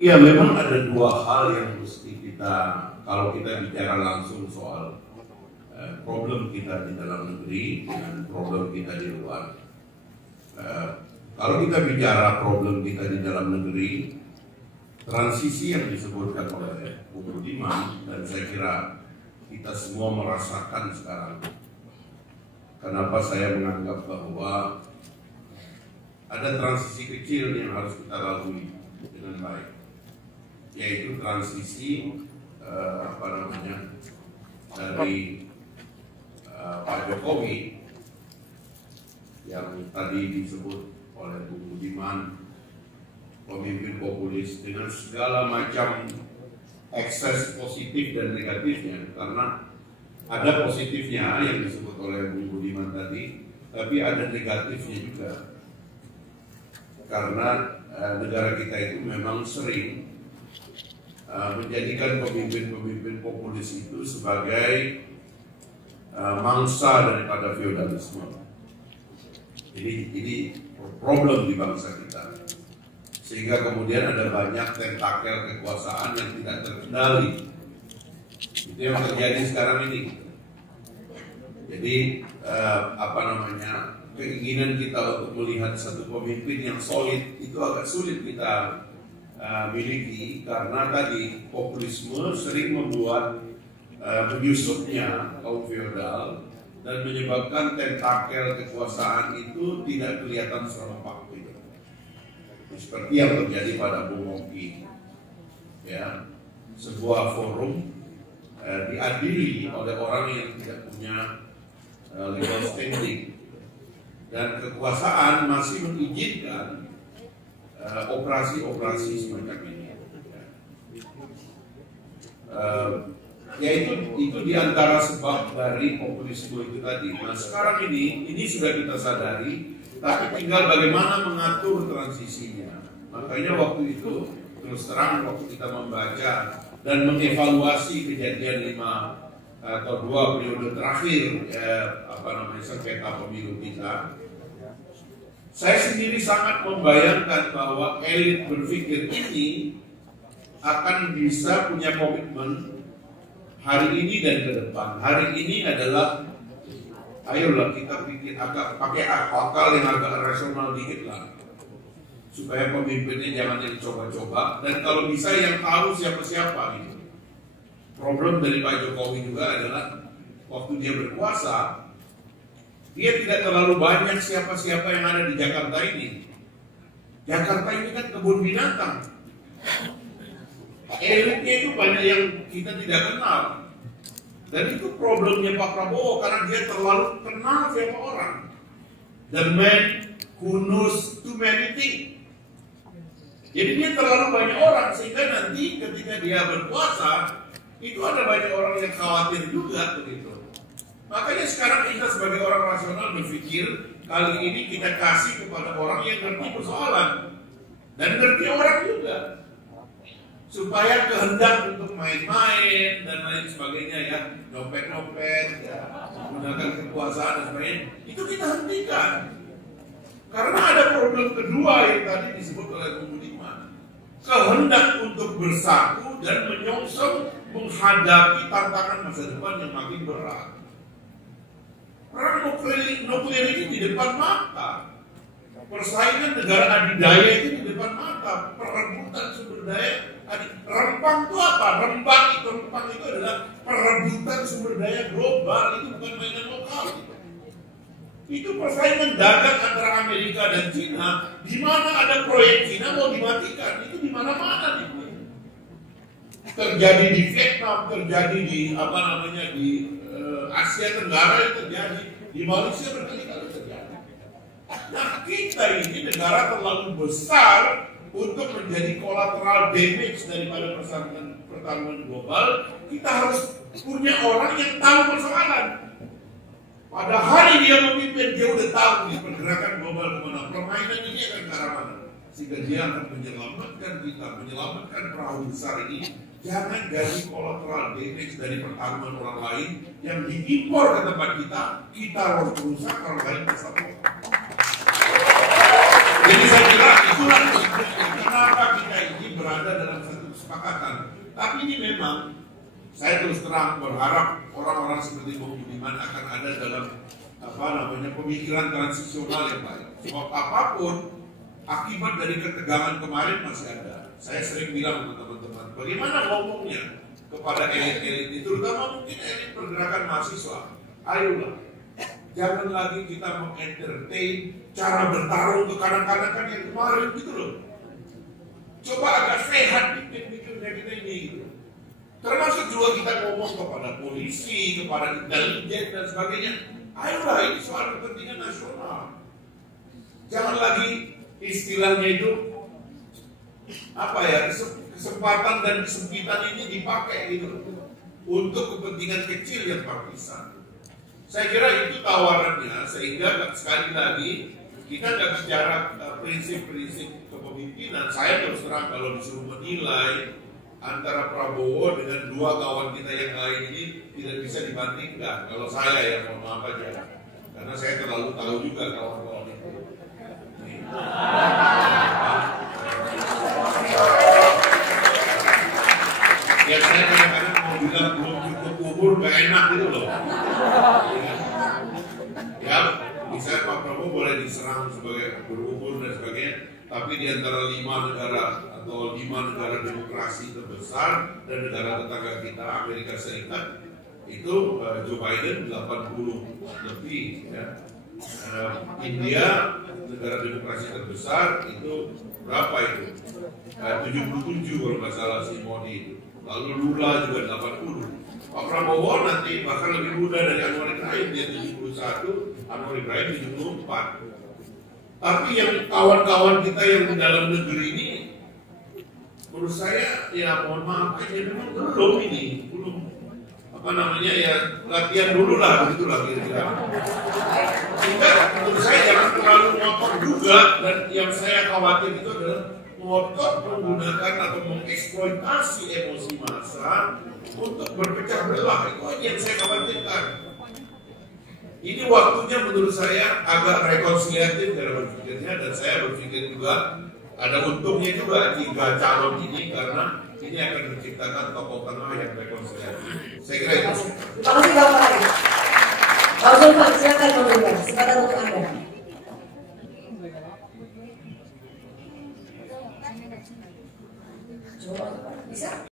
Ya, memang ada dua hal yang mesti kita, kalau kita bicara langsung soal problem kita di dalam negeri dan problem kita di luar. Kalau kita bicara problem kita di dalam negeri, transisi yang disebutkan oleh Bu Budiman, dan saya kira kita semua merasakan sekarang. Kenapa saya menganggap bahwa ada transisi kecil yang harus kita lalui dengan baik, yaitu transisi dari Pak Jokowi yang tadi disebut oleh Bu Budiman pemimpin populis dengan segala macam ekses positif dan negatifnya, karena ada positifnya yang disebut oleh Bu Budiman tadi, tapi ada negatifnya juga, karena negara kita itu memang sering menjadikan pemimpin-pemimpin populis itu sebagai mangsa daripada feodalisme. Ini problem di bangsa kita, sehingga kemudian ada banyak tentakel kekuasaan yang tidak terkendali. Itu yang terjadi sekarang ini. Jadi keinginan kita untuk melihat satu pemimpin yang solid itu agak sulit kita miliki, karena tadi populisme sering membuat menyusupnya kaum feodal dan menyebabkan tentakel kekuasaan itu tidak kelihatan serempak gitu. Seperti yang terjadi pada Bung Moki, ya, sebuah forum diadili oleh orang yang tidak punya legal standing, dan kekuasaan masih mengizinkan operasi-operasi semacam ini. Ya itu diantara sebab dari populisme itu tadi. Nah sekarang ini sudah kita sadari, tapi tinggal bagaimana mengatur transisinya. Makanya waktu itu terus terang waktu kita membaca dan mengevaluasi kejadian 5 atau 2 periode terakhir sengketa pemilu kita, saya sendiri sangat membayangkan bahwa elit berpikir ini akan bisa punya komitmen hari ini dan ke depan. Hari ini adalah, ayolah kita pikir pakai akal yang agak rasional dikit lah, supaya pemimpinnya jangan yang coba-coba, dan kalau bisa yang tahu siapa-siapa gitu. Problem dari Pak Jokowi juga adalah waktu dia berkuasa, dia tidak terlalu banyak siapa-siapa yang ada di Jakarta ini. Jakarta ini kan kebun binatang. Elitnya itu banyak yang kita tidak kenal. Dan itu problemnya Pak Prabowo, karena dia terlalu kenal sama orang. The man who knows too many things. Jadi dia terlalu banyak orang, sehingga nanti ketika dia berkuasa, itu ada banyak orang yang khawatir juga begitu. Makanya sekarang kita sebagai orang rasional berpikir, kali ini kita kasih kepada orang yang ngerti persoalan dan ngerti orang juga, supaya kehendak untuk main-main dan lain sebagainya, ya, nyopet-nyopet, ya, menggunakan kekuasaan dan sebagainya, itu kita hentikan. Karena ada problem kedua yang tadi disebut oleh Bu Budiman, kehendak untuk bersatu dan menyongsong menghadapi tantangan masa depan yang makin berat. Perang nuklir ini di depan mata, persaingan negara adidaya itu di depan mata, perebutan sumber daya. Rempang itu apa? Rempang itu adalah perebutan sumber daya global, itu bukan mainan lokal. Itu persaingan dagang antara Amerika dan Cina, di mana ada proyek Cina mau dimatikan, itu di mana-mana nih. Terjadi di Vietnam, terjadi di di Asia Tenggara, yang terjadi di Malaysia berkali-kali terjadi. Nah kita ini negara terlalu besar untuk menjadi collateral damage daripada pertarungan global. Kita harus punya orang yang tahu persoalan. Pada hari dia memimpin, dia udah tahu nih pergerakan global kemana, permainan ini akan ke arah mana, sehingga dia akan menyelamatkan kita, menyelamatkan perahu besar ini. Jangan jadi collateral damage dari pertarungan orang lain yang diimpor ke tempat kita harus berusaha orang lain bersama. Jadi saya kira itulah kenapa kita ini berada dalam saya terus terang berharap orang-orang seperti Bung Budiman akan ada dalam pemikiran transisional yang baik. Sebab apapun akibat dari ketegangan kemarin masih ada. Saya sering bilang sama teman-teman, bagaimana ngomongnya kepada elit-elit itu, terutama mungkin elit pergerakan mahasiswa. Ayolah, jangan lagi kita mengentertain cara bertarung ke kanan-kanan yang kemarin gitu loh. Coba agak sehat pikir-pikirnya kita ini gitu. Termasuk juga kita ngomong kepada polisi, kepada intelijen dan sebagainya. Ayolah, ini soal kepentingan nasional. Jangan lagi istilahnya itu kesempatan dan kesempitan ini dipakai gitu untuk kepentingan kecil yang partisan. Saya kira itu tawarannya, sehingga sekali lagi kita nggak bicara prinsip-prinsip kepemimpinan. Saya terus terang kalau disuruh menilai antara Prabowo dengan dua kawan kita yang lain ini tidak bisa dibandingkan. Kalau saya ya mohon maaf aja, karena saya terlalu tahu juga kawan-kawan itu. Ya saya kadang-kadang mau bilang belum cukup umur gak enak gitu loh. Ya, misalnya Pak Prabowo boleh diserang sebagai berumur dan sebagainya, tapi di antara 5 negara atau 5 negara demokrasi terbesar dan negara tetangga kita Amerika Serikat itu Joe Biden 80 lebih ya. India negara demokrasi terbesar itu berapa itu? 77 kalau nggak salah si Modi itu. Lalu Lula juga 80. Pak Prabowo nanti bahkan lebih muda dari Anwar Ibrahim, dia 71, Anwar Ibrahim 74. Tapi yang kawan-kawan kita yang di dalam negeri ini, menurut saya ya mohon maaf aja memang belum latihan dulu lah begitulah kira-kira. Sehingga menurut saya jangan terlalu ngotot juga, dan yang saya khawatir itu adalah ngotot menggunakan atau mengeksploitasi emosi massa untuk berpecah belah. Itu yang saya khawatirkan. Ini waktunya menurut saya agak rekonsiliatif dalam berpikirnya, dan saya berpikir juga ada untungnya juga jika calon ini, karena ini akan menciptakan tokoh tengah yang rekonsiliatif. Saya kira itu. Terima kasih Bapak. Pak Zulfan, silakan memberikan kesempatan untuk Anda. Bisa?